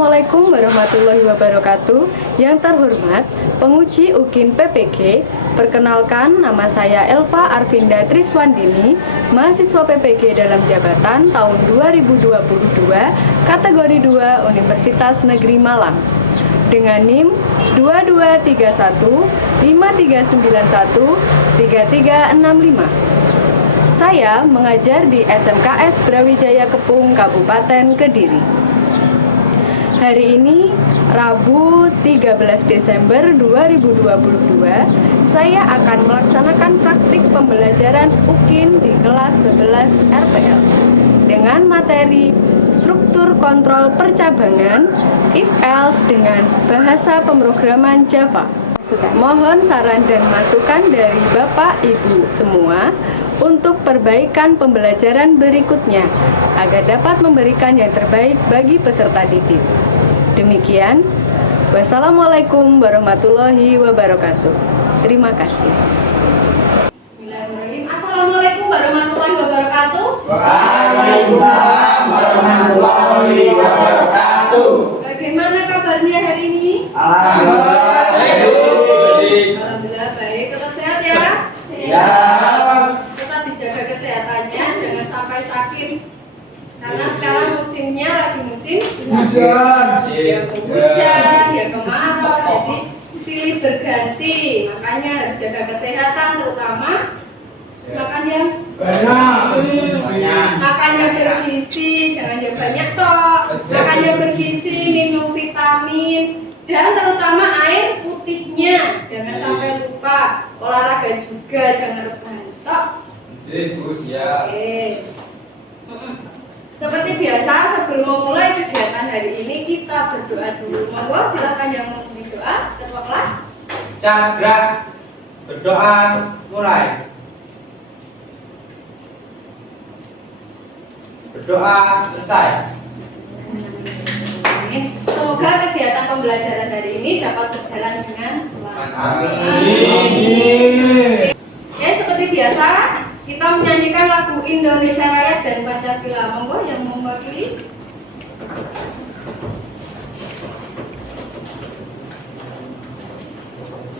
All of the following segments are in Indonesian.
Assalamualaikum warahmatullahi wabarakatuh. Yang terhormat penguji UKIN PPG, perkenalkan nama saya Elva Arvinda Triswandini, mahasiswa PPG dalam jabatan tahun 2022, kategori 2 Universitas Negeri Malang. Dengan NIM 2231 5391 3365. Saya mengajar di SMKS Brawijaya Kepung, Kabupaten Kediri. Hari ini, Rabu 13 Desember 2022, saya akan melaksanakan praktik pembelajaran UKIN di kelas 11 RPL dengan materi struktur kontrol percabangan if-else dengan bahasa pemrograman Java. Mohon saran dan masukan dari Bapak Ibu semua untuk perbaikan pembelajaran berikutnya agar dapat memberikan yang terbaik bagi peserta didik. Demikian, wassalamualaikum warahmatullahi wabarakatuh. Terima kasih. Bismillahirrahmanirrahim. Assalamualaikum warahmatullahi wabarakatuh. Waalaikumsalam warahmatullahi wabarakatuh. Bagaimana kabarnya hari ini? Alhamdulillah. Alhamdulillah baik. Tetap sehat ya? Ya. Tetap dijaga kesehatannya, jangan sampai sakit. Karena sekarang musimnya lagi musim Hujan. hujan, ya kemarau, jadi silih berganti. Makanya harus jaga kesehatan, terutama makan yang Banyak. makan yang bergizi, jangan yang banyak toh. Makan yang bergizi, minum vitamin, dan terutama air putihnya. Jangan sampai lupa. Olahraga juga, jangan rebahan toh. Oke. Seperti biasa, sebelum memulai kegiatan hari ini, kita berdoa dulu. Monggo, silakan yang mau berdoa, ketua kelas. Syabrak. Berdoa mulai. Berdoa selesai. Semoga kegiatan pembelajaran hari ini dapat berjalan dengan lancar. Amin. Oke, seperti biasa, kita menyanyikan lagu Indonesia Raya dan Pancasila. Monggo yang mau mewakili.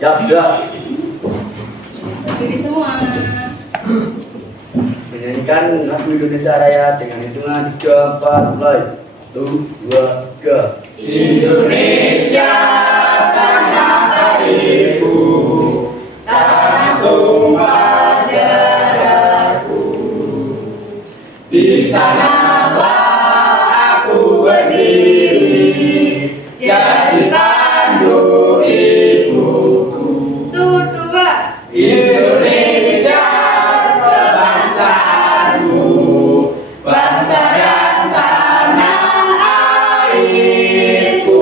Ya. Berdiri semua. Menyanyikan lagu Indonesia Raya dengan hitungan 3, 4, mulai. 1, 2, 3. Indonesia tanah airku, tanah tumpah darahku. Di sanalah aku berdiri, jadi pandu ibuku. Tuh, dua. Indonesia kebangsaanmu, bangsa dan tanah airku.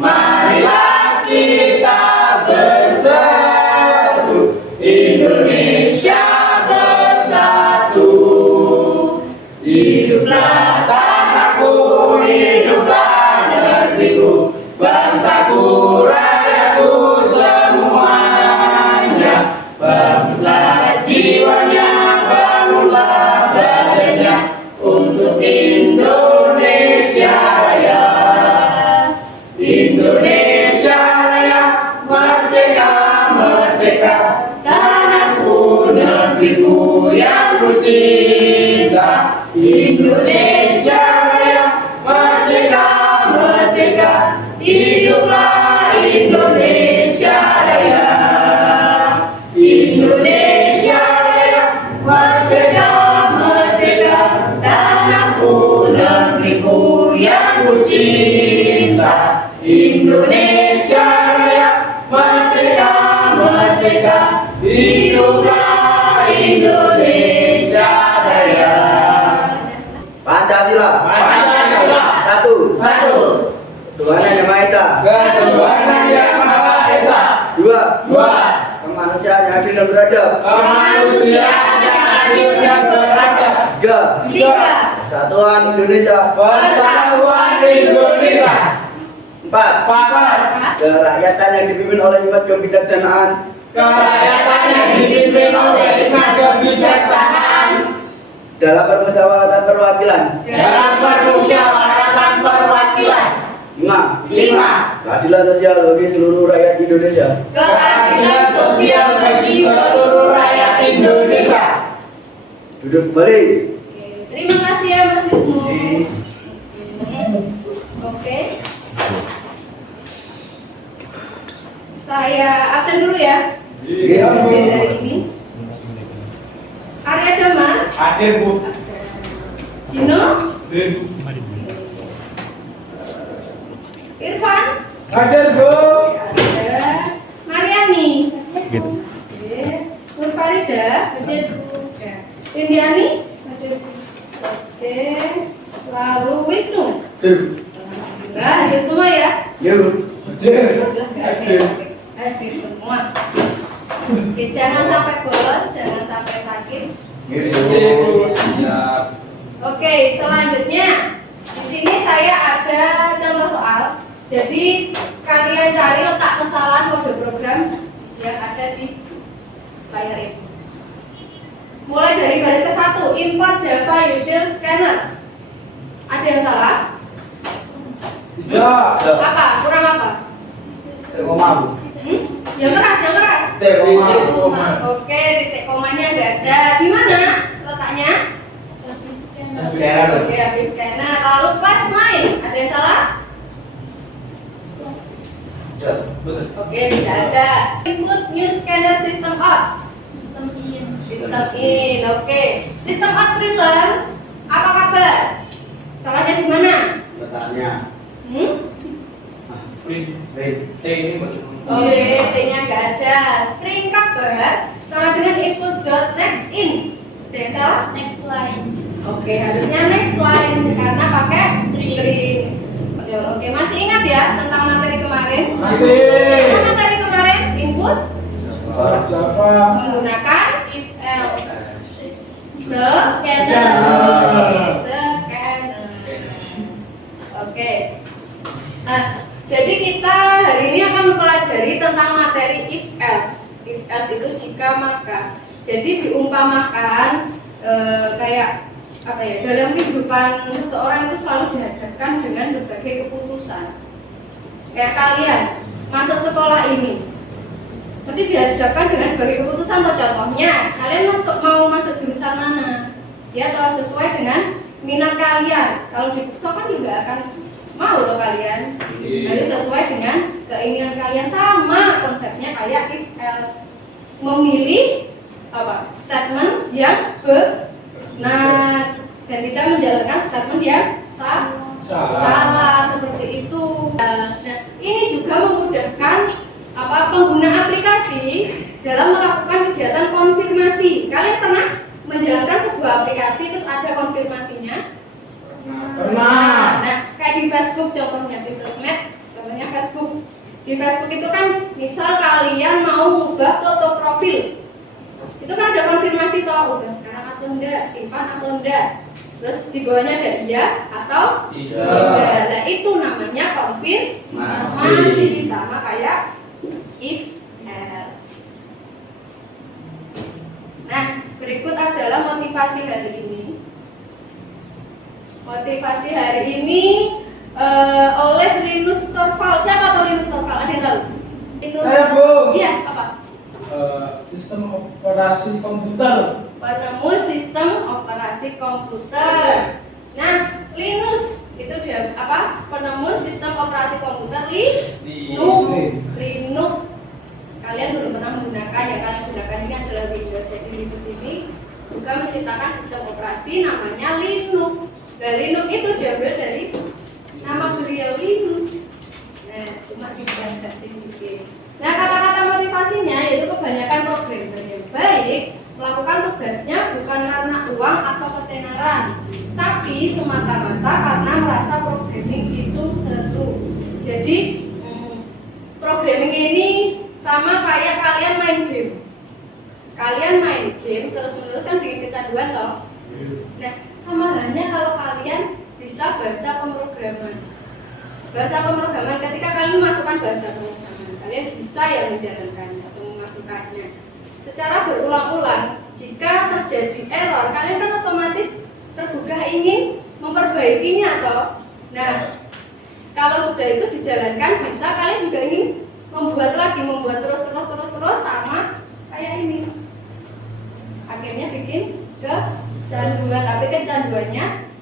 Marilah kita bersatu, Indonesia bersatu. Hiduplah tanahku, hiduplah negeriku, bangsaku, rakyatku semuanya. Bangunlah jiwanya, bangunlah badannya untuk Indonesia Raya. Indonesia Raya, merdeka, merdeka, tanahku, negeriku yang ku cinta. Indonesia Raya, merdeka, merdeka, hiduplah Indonesia Raya. Indonesia Raya, merdeka, merdeka, tanahku, negeriku yang ku cinta. Indonesia Raya, merdeka, merdeka, hiduplah Indonesia Raya. Pancasila. Pancasila. Satu. Satu. Ketuhanan Yang Maha Esa. Ketuhanan Yang Maha Esa. Dua. Dua. Kemanusiaan yang adil dan beradab. Kemanusiaan yang adil dan beradab. Tiga. Tiga. Persatuan Indonesia. Persatuan Indonesia. Empat. Empat. Kerakyatan yang dipimpin oleh hikmat kebijaksanaan. Kerakyatan yang dipimpin oleh hikmat kebijaksanaan. Dalam permusyawaratan perwakilan. Dalam permusyawaratan perwakilan. 5. Keadilan sosial bagi seluruh rakyat Indonesia. Keadilan sosial bagi seluruh rakyat Indonesia. Duduk kembali. Oke, terima kasih ya Mas Wisnu. Oke. Saya absen dulu ya. Iya, Oke, dari ini. Arya Damar. Hadir, Bu. Dino. Irfan. Hadir, Bu. Ada. Mariani. Oke. Nur Farida. Hadir. Indiani. Hadir. Oke. Lalu Wisnu. Alhamdulillah, hadir semua ya. Yuk. Hadir. Hadir semua. Oke, jangan sampai bolos, jangan sampai sakit. Siap. Oke, selanjutnya di sini saya ada contoh soal. Jadi kalian cari letak kesalahan kode program yang ada di layar ini. Mulai dari baris ke-1, import Java util scanner. Ada yang salah? Tidak. Apa? Kurang apa? Yang keras, yang keras. Oke, titik komanya nggak ada. Di mana letaknya? Oke, habis scanner. Lalu pas main, ada yang salah? Oke, tidak ada. Input new scanner system out. System in. Oke. System out printer. Apa kabar? Salahnya di mana? Letaknya. Oke, T-nya nggak ada. String kabar sama dengan input dot next in. Ada yang salah? Next line. Oke, harusnya next line karena pakai string. Oke, masih ingat ya tentang materi kemarin? Masih. Apa materi kemarin? Input Java. menggunakan if else. Scanner. Scanner. Oke. Nah, jadi kita hari ini akan mempelajari tentang materi if else. If else itu jika maka. Jadi diumpamakan kayak apa ya, dalam kehidupan seseorang itu selalu dihadapkan dengan berbagai keputusan. Kayak kalian masuk sekolah ini mesti dihadapkan dengan berbagai keputusan. Atau contohnya kalian mau masuk jurusan mana ya, atau sesuai dengan minat kalian. Kalau di Pukso kan juga akan mau tuh kalian harus sesuai dengan keinginan kalian. Sama konsepnya kayak if else, memilih apa statement yang benar dan tidak menjalankan statement yang salah seperti itu. Nah, ini juga memudahkan pengguna aplikasi dalam melakukan kegiatan konfirmasi. Kalian pernah menjalankan sebuah aplikasi terus ada konfirmasinya? Pernah. Nah, kayak di Facebook contohnya, di sosmed contohnya Facebook. Di Facebook itu kan misal kalian mau mengubah foto profil, itu kan ada konfirmasi toh, udah sekarang atau enggak, simpan atau enggak. Terus di bawahnya ada iya atau tidak. Nah, itu namanya konfirmasi, sama kayak if else. Nah, berikut adalah motivasi hari ini. Motivasi hari ini oleh Linus Torvalds. Siapa tahu Linus Torvalds? Ada yang tahu? Saya, Bu. Iya, apa? Sistem operasi komputer. Penemu sistem operasi komputer. Nah, Linus itu dia apa? Penemu sistem operasi komputer Linux. Linux. Kalian belum pernah menggunakan, ya kalian gunakan ini adalah Windows. Jadi Linux ini juga menciptakan sistem operasi namanya Linux. Dan Linux itu diambil dari nama beliau Linus. Nah, cuma dibahas sedikit. Nah, kata-kata motivasinya yaitu kebanyakan programmer yang baik melakukan tugasnya bukan karena uang atau ketenaran, tapi semata-mata karena merasa programming itu seru. Jadi programming ini sama kayak kalian main game. Kalian main game terus-menerus kan bikin kecanduan toh. Nah, sama halnya kalau kalian bisa bahasa pemrograman. Bahasa pemrograman ketika kalian memasukkan bahasa pemrograman, kalian bisa ya menjalankannya atau memasukkannya secara berulang-ulang. Jika terjadi error, kalian kan otomatis tergugah ingin memperbaikinya toh. Nah, Kalau sudah itu dijalankan, bisa kalian juga ingin membuat lagi, membuat terus sama kayak ini. Akhirnya bikin kecanduan, tapi kecanduannya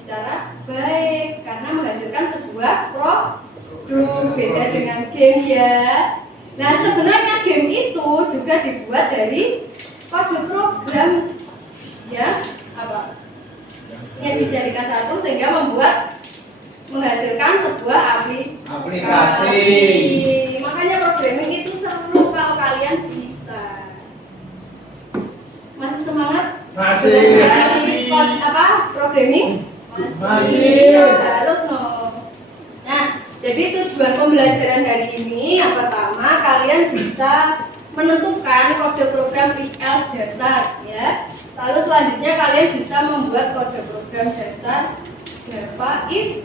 secara baik karena menghasilkan sebuah produk, beda dengan game ya. Nah, sebenarnya game itu juga dibuat dari kode program yang apa? Yang dijadikan satu sehingga menghasilkan sebuah aplikasi. Makanya programming itu seru kalau kalian bisa. Masih semangat? Masih. Apa? Programming? Masih. Harus no. Nah, jadi tujuan pembelajaran hari ini yang pertama kalian bisa menentukan kode program if else dasar ya. Lalu selanjutnya kalian bisa membuat kode program dasar Java if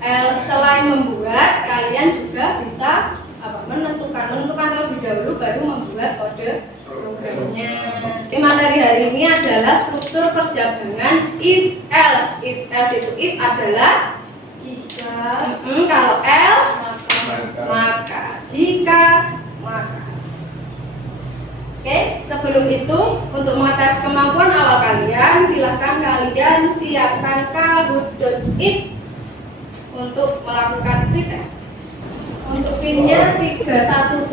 else. Selain membuat, kalian juga bisa menentukan terlebih dahulu baru membuat kode programnya. Jadi materi hari ini adalah struktur perjabangan if else. If else itu if adalah jika, kalau else maka, jika maka. Oke, sebelum itu untuk mengetes kemampuan awal kalian, silahkan kalian siapkan kahoot.it untuk melakukan pretest. Untuk pinnya 317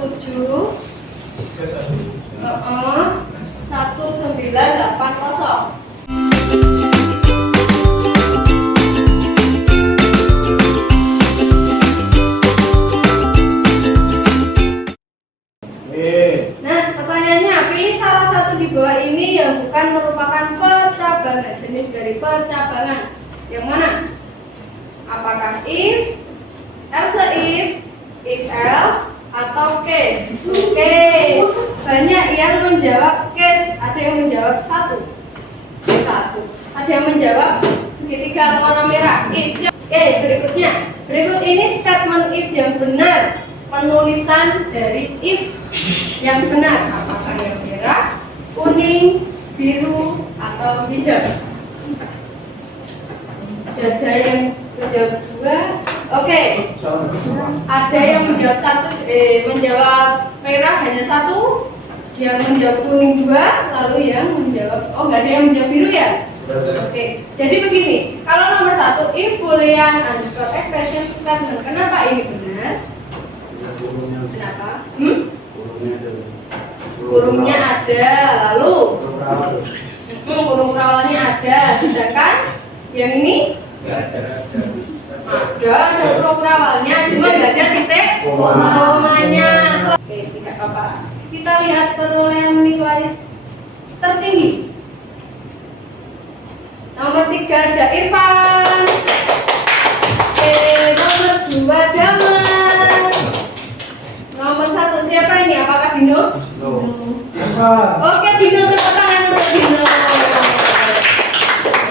1980. Nah, pertanyaannya, pilih salah satu di bawah ini yang bukan merupakan percabangan, jenis dari percabangan. Yang mana? Apakah if, else if else, atau case? Oke, banyak yang menjawab case, ada yang menjawab satu. Ada yang menjawab segitiga atau warna merah, if. Oke, berikutnya. Berikut ini statement if yang benar. Penulisan dari if yang benar, apakah yang merah, kuning, biru, atau hijau? Ada yang menjawab dua. Oke. Ada yang menjawab menjawab merah hanya satu, yang menjawab kuning dua, lalu yang menjawab nggak ada yang menjawab biru ya? Oke. Jadi begini, kalau nomor satu if boolean underscore expression statement, kenapa ini benar? Kenapa? Kurungnya ada, lalu kurung perawalnya ada, sedangkan yang ini ada kurung perawalnya, cuma nggak ada titik komanya. Oke, tidak apa-apa. Kita lihat perolehan nilai tertinggi. Nomor 3 ada Irfan. Nomor 2 Damar. Nomor 1 siapa ini? Apakah Dino? Oke, Dino, tepuk tangan untuk Dino.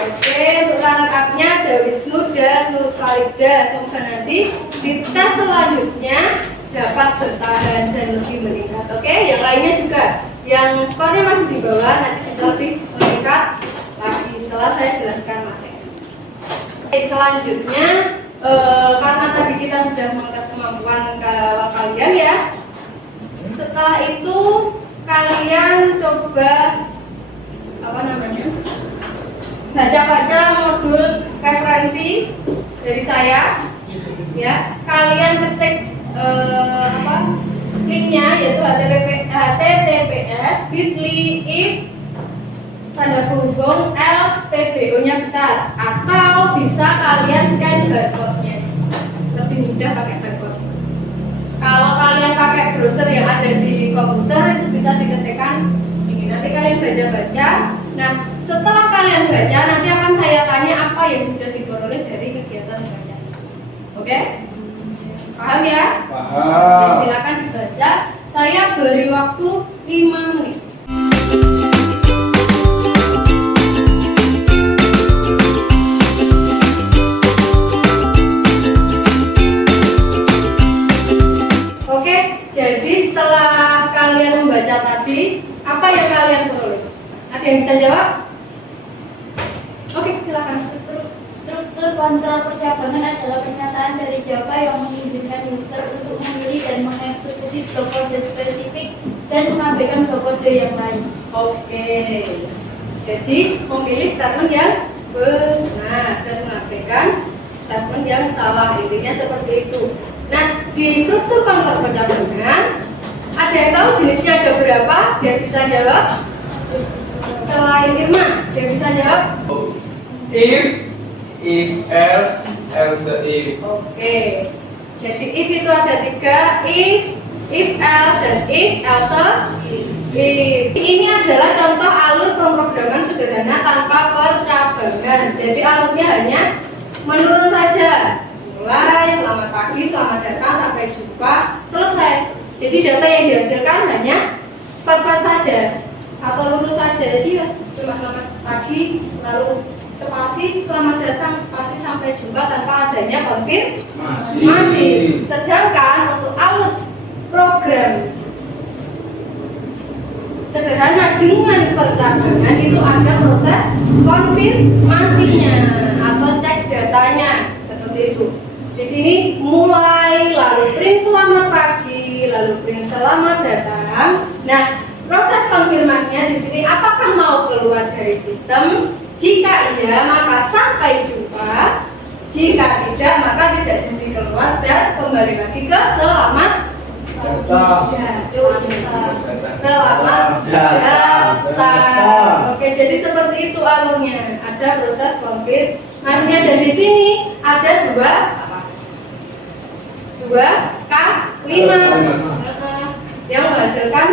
Oke, untuk runner up-nya ada Wisnu dan Nur Farida. Semoga nanti di tes selanjutnya dapat bertahan dan lebih meningkat. Oke, yang lainnya juga yang skornya masih di bawah nanti bisa lebih meningkat lagi setelah saya jelaskan materi. Oke, selanjutnya karena tadi kita sudah mengetes kemampuan kalian ya. Setelah itu kalian coba baca-baca modul referensi dari saya ya. Kalian ketik linknya yaitu https://bit.ly if tanda hubung else pbo nya besar, atau bisa kalian scan barcode-nya, lebih mudah pakai barcode. Kalau kalian pakai browser yang ada di komputer itu bisa diketikkan ini, nanti kalian baca-baca. Nah, setelah kalian baca nanti akan saya tanya apa yang sudah diperoleh dari kegiatan baca. Oke? Paham ya? Paham. Nah, silakan dibaca. Saya beri waktu 5 menit. Jadi setelah kalian membaca tadi, apa yang kalian peroleh? Ada yang bisa jawab? Oke, silakan. kontrol percabangan adalah pernyataan dari Java yang mengizinkan user untuk memilih dan mengeksekusi blok kode spesifik dan mengabaikan blok kode yang lain. Oke. Jadi memilih statement yang benar dan mengabaikan statement yang salah. Intinya seperti itu. Nah, di struktur kontrol percabangan ada yang tahu jenisnya ada berapa? Dia bisa jawab. Selain Irma, dia bisa jawab. If else if. Oke. Jadi if itu ada 3, if else dan else. If. Ini adalah contoh alur pemrograman sederhana tanpa percabangan. Jadi alurnya hanya menurun saja. Mulai, selamat pagi, selamat datang, sampai jumpa, selesai. Jadi data yang dihasilkan hanya part-part saja atau lurus saja. Jadi cuma selamat pagi, lalu spasi, selamat datang, spasi, sampai jumpa tanpa adanya konfirmasi. Sedangkan untuk alur program sederhana dengan percabangan itu ada proses konfirmasinya atau cek datanya seperti itu. Di sini mulai, lalu print selamat pagi, lalu print selamat datang. Nah, proses konfirmasinya di sini apakah mau keluar dari sistem? Jika iya, maka sampai jumpa. Jika tidak, maka tidak jadi keluar dan kembali lagi ke selamat selamat datang. Oke, jadi seperti itu alurnya. Ada proses konfirmasinya dan di sini ada dua K5 yang menghasilkan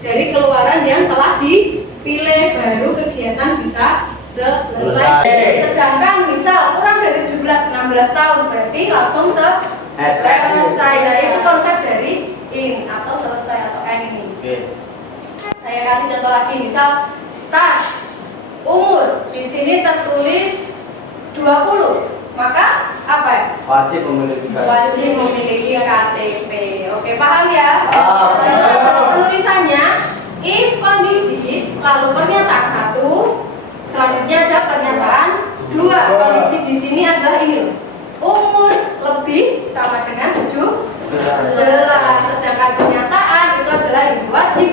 dari keluaran yang telah dipilih, baru kegiatan bisa selesai. Sedangkan misal kurang dari 17-16 tahun berarti langsung selesai. Nah, itu konsep dari in atau selesai atau end ini. Saya kasih contoh lagi, misal start umur di sini tertulis 20, maka apa ya? Wajib memiliki KTP. Oke, paham ya? Penulisannya if kondisi lalu pernyataan 1, selanjutnya ada pernyataan 2. Kondisi di sini adalah ini loh. Umur lebih sama dengan 17. Sedangkan pernyataan itu adalah yang wajib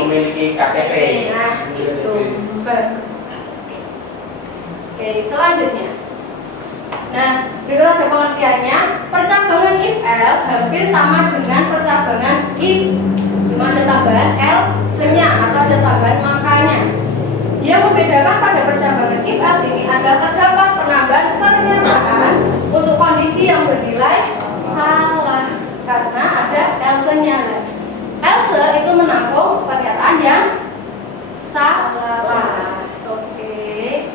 memiliki KTP. Nah, itu bagus. Oke, selanjutnya. Nah, berikut ada pengertiannya. Percabangan if else hampir sama dengan percabangan if, cuma ada tambahan else-nya atau ada tambahan makanya. Yang membedakan pada percabangan if else ini adalah terdapat penambahan pernyataan untuk kondisi yang bernilai salah karena ada else-nya. Else itu menampung pernyataan yang salah. Oke.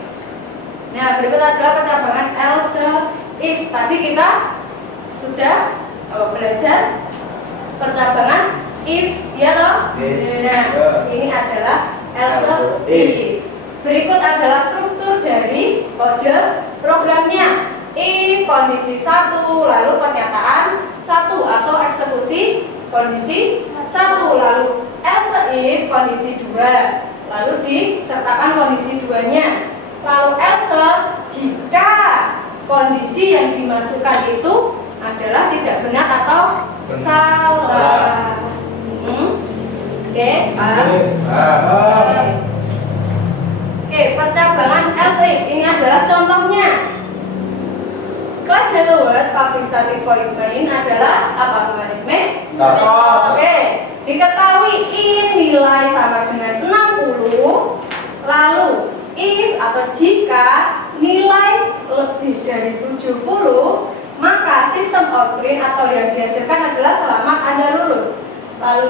Nah, berikut adalah percabangan else if. Tadi kita sudah belajar percabangan if, ya toh? Nah, ini adalah else if. Berikut adalah struktur dari kode programnya. If kondisi 1, lalu pernyataan 1 atau eksekusi kondisi 1, lalu else if kondisi 2, lalu disertakan kondisi 2-nya. Lalu else jika kondisi yang dimasukkan itu adalah tidak benar atau salah. Oke, paham? Oke, percabangan else if ini adalah contohnya. Kelas Hello World Public Static Void Main adalah apa kemarin? Oke, diketahui in nilai sama dengan 60, lalu if atau jika nilai lebih dari 70, maka sistem outprint atau yang dihasilkan adalah selamat Anda lulus. Lalu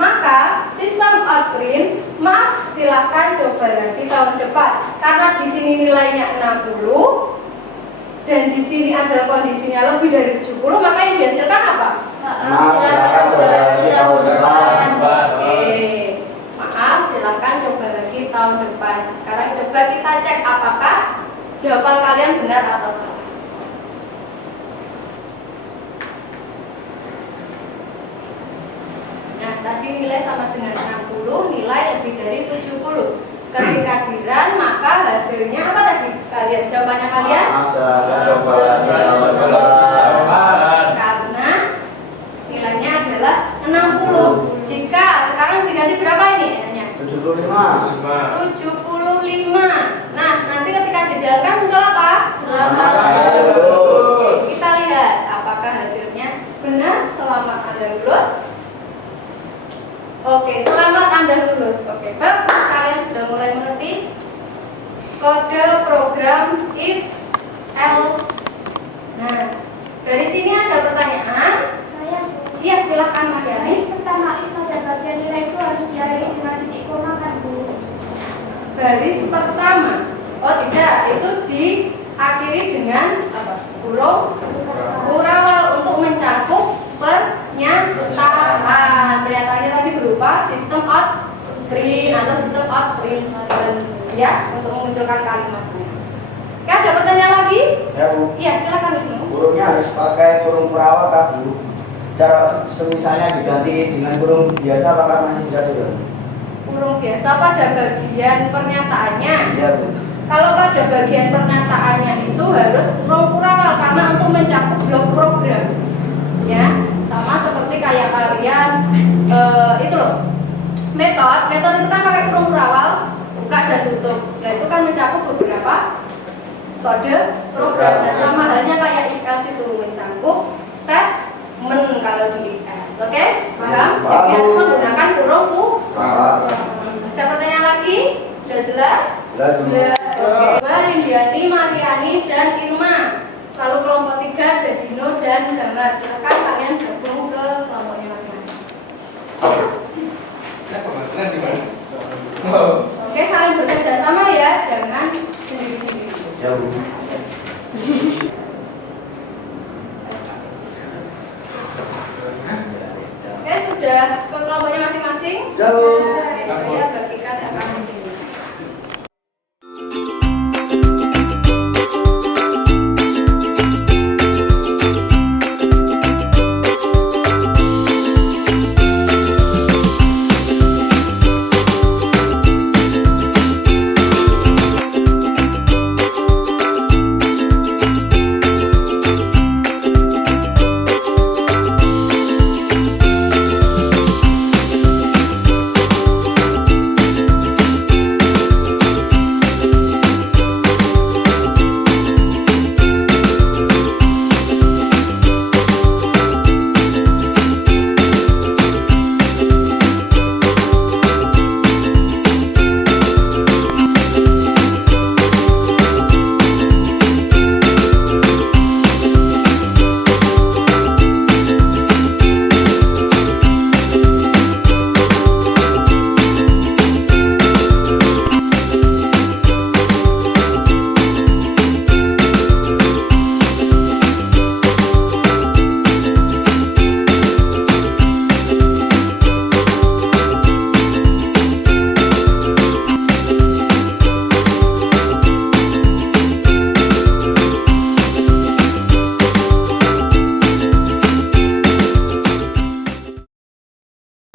maka sistem outprint, maaf silahkan coba lagi tahun depan. Karena di sini nilainya 60 dan di sini adalah kondisinya lebih dari 70, maka yang dihasilkan apa? Maaf, silakan coba lagi tahun depan. Oke. Maaf, silakan coba lagi tahun depan. Sekarang coba kita cek apakah jawaban kalian benar atau salah. Nah, tadi nilai sama dengan 60, nilai lebih dari 70. Ketika diran, maka hasilnya apa tadi? Kalian jawabannya kalian? Karena nilainya adalah 60. Jika sekarang diganti berapa ini nilainya? 75. 75. Nah, nanti ketika dijalankan muncul apa? Selamat Oke, kita lihat apakah hasilnya benar. Selamat Anda lulus. Oke, selamat Anda lulus. Oke, bagus. Kalian sudah mulai mengerti kode program if else. Nah, dari sini ada pertanyaan. Saya Iya, silakan Mas Yani. garis pertama pada bagian nilai itu harus diakhiri dengan titik koma kan Bu? Baris pertama. Oh tidak, itu diakhiri dengan apa? Huruf kurawal untuk mencakup pernyataan. Pernyataannya tadi berupa sistem outprint atau sistem outprint ya, untuk memunculkan kalimatnya. Oke, ada pertanyaan lagi? Ya Bu, Iya, silakan Wisnu. hurufnya harus pakai kurung perawat kah Bu? Cara semisalnya diganti dengan kurung biasa apakah masih bisa diganti? Kurung biasa pada bagian pernyataannya. Iya Bu. Kalau pada bagian pernyataannya itu harus kurung kurawal karena untuk mencakup blok program, ya sama seperti kayak kalian itu loh metode itu kan pakai kurung kurawal, buka dan tutup. Nah itu kan mencakup beberapa kode program. Nah sama halnya kayak if else itu mencakup statement kalau di else. Oke, paham? Jadi harus menggunakan kurung kurawal. Ada pertanyaan lagi? Sudah jelas? Jelas Bu. Oke, Indiani, Mariani, dan Irma. Lalu kelompok 3 ada Dino dan Damar. Silakan kalian gabung ke kelompoknya masing-masing. Oke, saling bekerja sama ya, jangan sendiri-sendiri. Ya Bu. Oke, sudah ke kelompoknya masing-masing. Sudah, Bu. Oke, saya bagikan rekaman ini.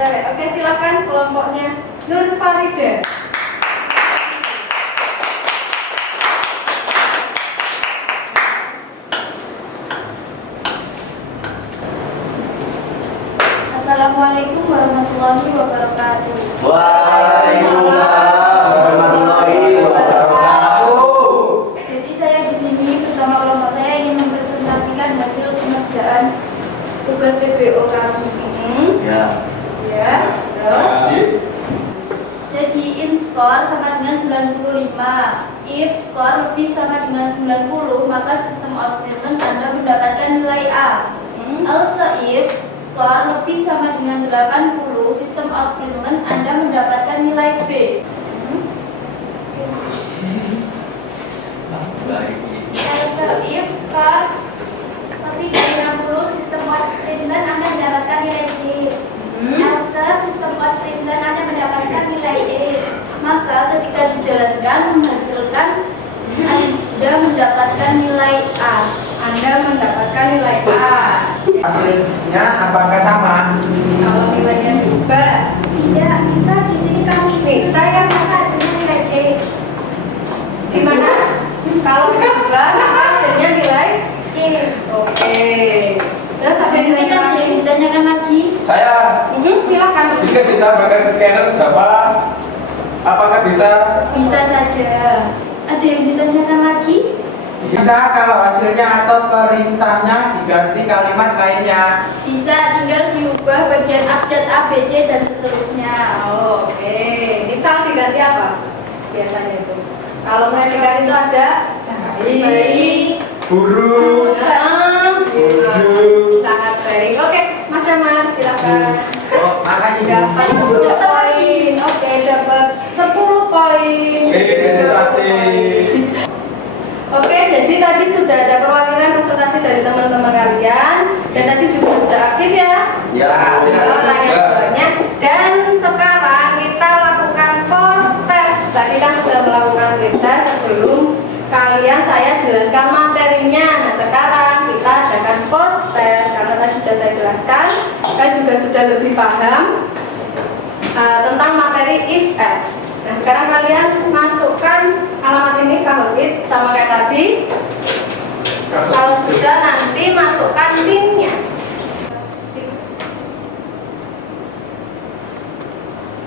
Oke, silakan kelompoknya Nur Farida. Assalamualaikum warahmatullahi wabarakatuh. Waalaikumsalam warahmatullahi wabarakatuh. Jadi saya di sini bersama kelompok saya ingin mempresentasikan hasil pengerjaan tugas PBO kami. Ya. Ya, terus Jadi in score sama dengan 95. If score lebih sama dengan 90, maka sistem output Anda mendapatkan nilai A. Also if score lebih sama dengan 80, sistem output Anda mendapatkan nilai B. Also if score lebih dari 60, sistem output Anda mendapatkan nilai D. Also sistem output Anda mendapatkan nilai E. Maka ketika dijalankan menghasilkan Anda mendapatkan nilai A. Anda mendapatkan nilai A. Hasilnya apakah sama? Kalau nilainya diubah, Tidak bisa di sini kami Bisa ya? masa hasilnya nilai C. Saya, Silakan. jika ditambahkan scanner Java, apakah bisa? Bisa saja. Ada yang ditanyakan lagi? Bisa kalau hasilnya atau perintahnya diganti kalimat lainnya. Bisa, tinggal diubah bagian abjad A, B, C, dan seterusnya. Oh, oke. Misal diganti apa? Biasanya itu. Kalau predikat itu ada baik, Guru. sangat baik. Oke, Mas Damar, silakan. Oh, makasih. Dapat 10 poin. Oke, dapat 10 poin. Oke, jadi tadi sudah ada perwakilan presentasi dari teman-teman kalian dan tadi juga sudah aktif ya. Ya. Tanya jawabnya. Dan sekarang kita lakukan post test. Tadi kan sudah melakukan pretest sebelum kalian saya jelaskan materinya. Nah, sekarang kita adakan post test karena tadi sudah saya jelaskan. Kalian juga sudah lebih paham tentang materi if else. Nah, sekarang kalian masukkan alamat ini Kahoot sama kayak tadi. Kalau sudah nanti masukkan linknya.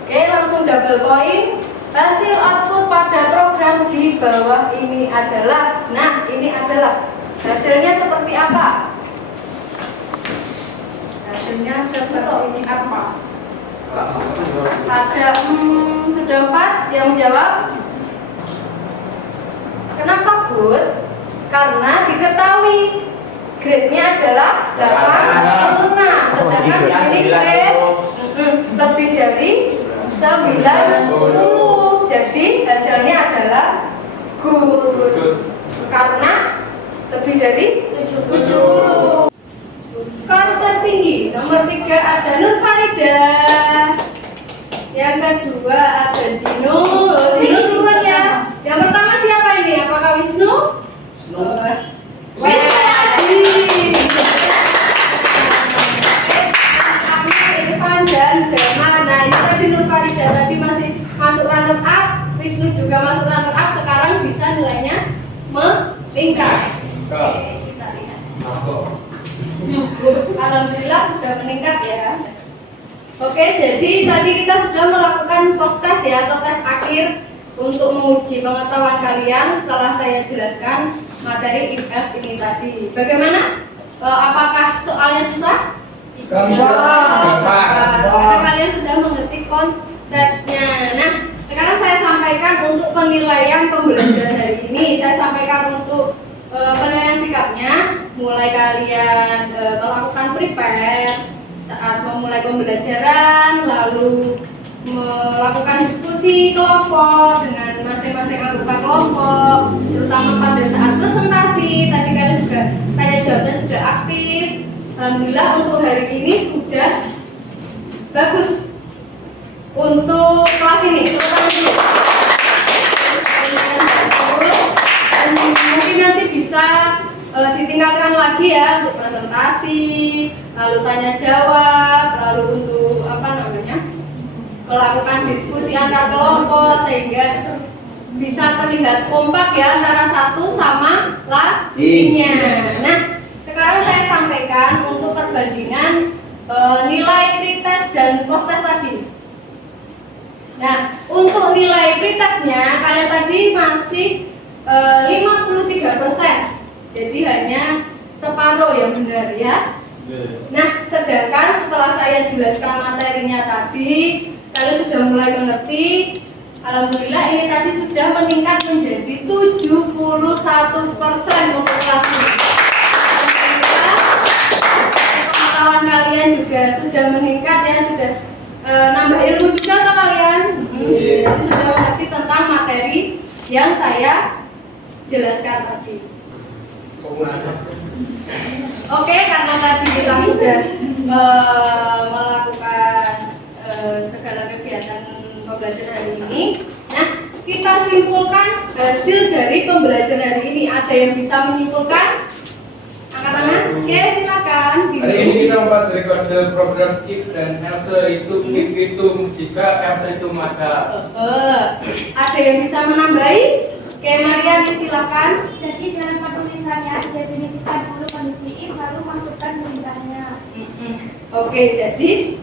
Oke, langsung double point. Hasil output pada program di bawah ini adalah, nah ini adalah hasilnya seperti apa? Hasilnya seperti ini apa? Ada sudah 4 yang menjawab. Kenapa good? Karena diketahui grade-nya adalah 86. Sedangkan di sini grade lebih dari 90. Jadi hasilnya adalah good. Karena lebih dari 70. Skor tertinggi nomor 3 ada Nur Farida. Yang kedua ada Dino. Dino turun ya. Yang pertama siapa ini? Apakah Wisnu? Wisnu Adi. Irfan dan Damar. Nah ini tadi Nur Farida tadi masih masuk runner up. Wisnu juga masuk runner up. Sekarang bisa nilainya meningkat. Oke, kita lihat. Alhamdulillah sudah meningkat ya. Oke, jadi tadi kita sudah melakukan post test ya atau tes akhir untuk menguji pengetahuan kalian setelah saya jelaskan materi if else ini tadi. Bagaimana? Apakah soalnya susah? Karena kalian sudah mengerti konsepnya. Nah, sekarang saya sampaikan untuk penilaian pembelajaran hari ini. Saya sampaikan untuk penilaian sikapnya, mulai kalian melakukan prepare saat memulai pembelajaran, lalu melakukan diskusi kelompok dengan masing-masing anggota kelompok, terutama pada saat presentasi. Tadi kalian juga tanya jawabnya sudah aktif. Alhamdulillah untuk hari ini sudah bagus untuk kelas ini. Mungkin nanti bisa ditingkatkan lagi ya untuk presentasi, lalu tanya jawab, lalu untuk melakukan diskusi antar kelompok sehingga bisa terlihat kompak ya antara satu sama lainnya. Nah, sekarang saya sampaikan untuk perbandingan nilai pretest dan post test tadi. Nah, untuk nilai pretestnya kalian tadi masih 53%. Jadi hanya separuh yang benar ya. Nah, sedangkan setelah saya jelaskan materinya tadi, kalian sudah mulai mengerti. Alhamdulillah ini tadi sudah meningkat menjadi 71% untuk kelas ini. Alhamdulillah pengetahuan kalian juga sudah meningkat ya, sudah nambah ilmu juga atau kalian? Jadi sudah mengerti tentang materi yang saya jelaskan tadi. Oke, karena tadi kita sudah melakukan segala kegiatan pembelajaran hari ini. Nah, kita simpulkan hasil dari pembelajaran hari ini. Ada yang bisa menyimpulkan? Angkat tangan. Oke, silakan. Hari ini kita membahas kode program if dan else itu if itu jika else itu maka. Ada yang bisa menambahi? Oke, Mariani silakan. Jadi dalam penulisannya definisikan dulu kondisi if lalu masukkan perintahnya. Oke, jadi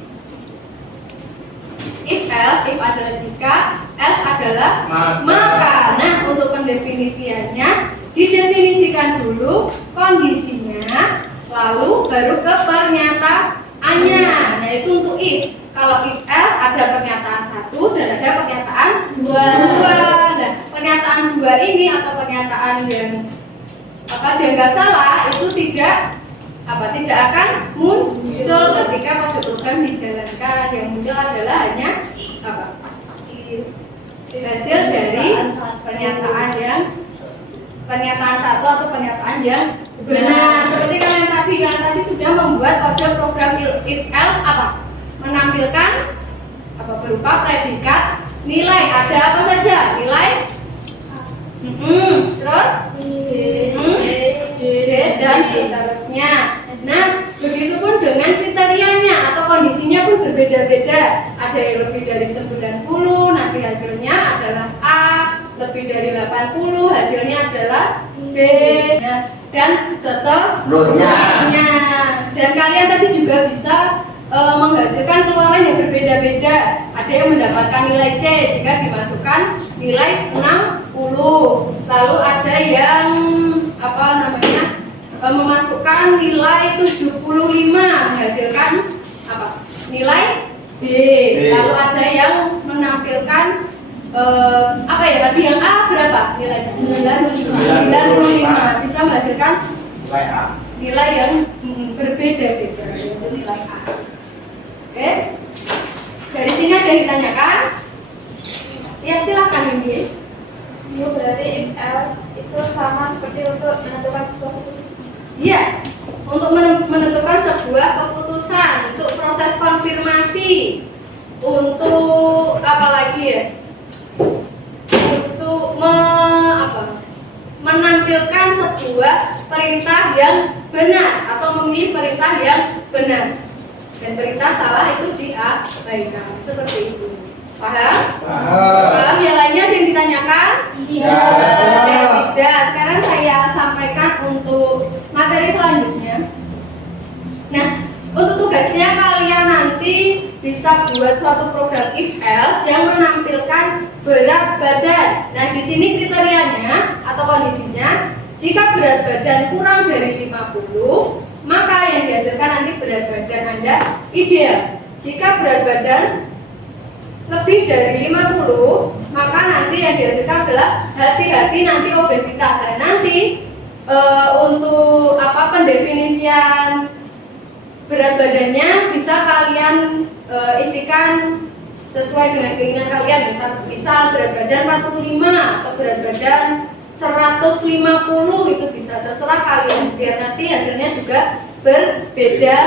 if else, if adalah jika, else adalah maka. Nah, untuk pendefinisiannya didefinisikan dulu kondisinya, lalu baru ke pernyataannya. Nah, itu untuk if. Kalau if else ada pernyataan satu dan ada pernyataan dua. Nah, pernyataan dua ini atau pernyataan yang dianggap salah itu tidak akan muncul ketika kode program dijalankan. Yang muncul adalah hanya hasil dari pernyataan satu atau pernyataan yang benar. Seperti kalian tadi sudah membuat kode program if else menampilkan berupa predikat nilai. Ada apa saja? Nilai terus dan seterusnya. Nah, begitupun dengan kriterianya atau kondisinya pun berbeda-beda. Ada yang lebih dari 90, nanti hasilnya adalah A. Lebih dari 80, hasilnya adalah B. Dan seterusnya. Dan kalian tadi juga bisa menghasilkan keluaran yang berbeda-beda. Ada yang mendapatkan nilai C jika dimasukkan nilai 60. Lalu ada yang memasukkan nilai 75 menghasilkan nilai B. Lalu ada yang menampilkan tadi yang A berapa? Nilai 95 bisa menghasilkan Nilai A. Nilai yang berbeda-beda, yaitu nilai A. Oke. Dari sini ada yang ditanyakan? Ya, silakan ini. Itu berarti if else itu sama seperti untuk menentukan sebuah keputusan. Iya, untuk menentukan sebuah keputusan, untuk proses konfirmasi, untuk apa lagi ya? Untuk menampilkan sebuah perintah yang benar atau memilih perintah yang benar. Dan perintah salah itu diabaikan. Seperti itu. Paham? Paham? Yang lainnya ada yang ditanyakan? Iya. Tidak. Sekarang saya sampaikan untuk materi selanjutnya. Nah, untuk tugasnya kalian nanti bisa buat suatu program if else yang menampilkan berat badan. Nah, di sini kriterianya atau kondisinya, jika berat badan kurang dari 50, maka yang dihasilkan nanti berat badan Anda ideal. Jika berat badan lebih dari 50, maka nanti yang dihasilkan adalah hati-hati nanti obesitas. Dan nanti untuk pendefinisian berat badannya bisa kalian isikan sesuai dengan keinginan kalian. Misal berat badan 45 atau berat badan 150, itu bisa terserah kalian, biar nanti hasilnya juga berbeda-beda.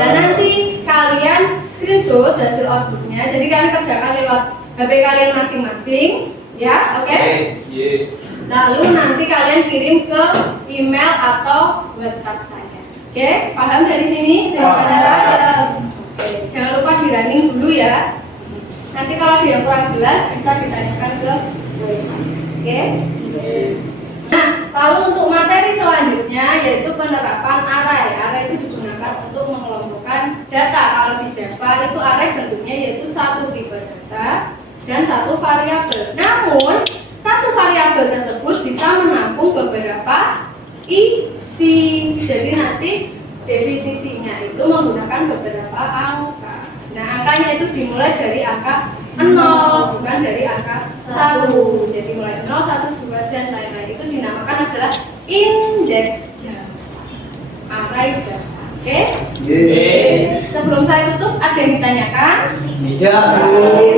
Dan nanti kalian screenshot hasil outputnya, jadi kalian kerjakan lewat HP kalian masing-masing, ya, oke? Lalu nanti kalian kirim ke email atau WhatsApp saya. Oke, paham dari sini? Oke, jangan lupa di running dulu ya. Nanti kalau dia kurang jelas bisa ditanyakan ke gue. Oke? Nah, lalu untuk materi selanjutnya yaitu penerapan array. Array itu digunakan untuk mengelompokkan data. Kalau di Java itu array bentuknya yaitu satu tipe data dan satu variabel. Namun satu variabel tersebut bisa menampung beberapa isi. Jadi nanti definisinya itu menggunakan beberapa angka. Nah, angkanya itu dimulai dari angka 0, bukan dari angka 1. Jadi mulai 0, 1, 2, dan lain-lain itu dinamakan adalah indeks Java, array Java. Oke? Sebelum saya tutup, ada yang ditanyakan? Tidak.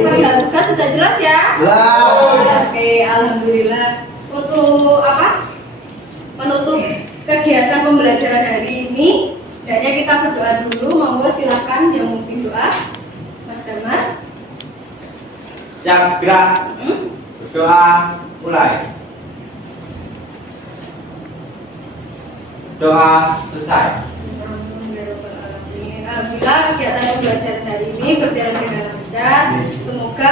Perihal tugas sudah jelas ya? Jelas. Oke, alhamdulillah. Untuk penutup kegiatan pembelajaran hari ini, hendaknya kita berdoa dulu. Monggo silakan yang mungkin doa, Mas Damar. Siap, gerak. Berdoa, mulai. Doa selesai. Alhamdulillah kegiatan pembelajaran hari ini berjalan dengan lancar. Semoga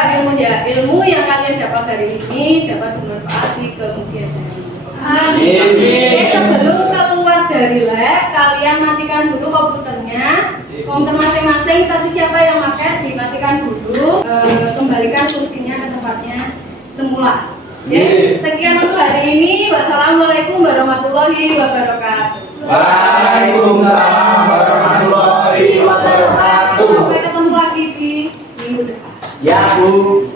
ilmu yang kalian dapat hari ini dapat bermanfaat di kemudian hari. Amin. Sebelum keluar dari lab, kalian matikan dulu komputernya. Komputer masing-masing tadi siapa yang pakai dimatikan dulu, kembalikan fungsinya ke tempatnya semula. Ya, sekian untuk hari ini. Wassalamualaikum warahmatullahi wabarakatuh. Waalaikumsalam warahmatullahi wabarakatuh. Sampai ketemu lagi di minggu depan. Ya, Bu.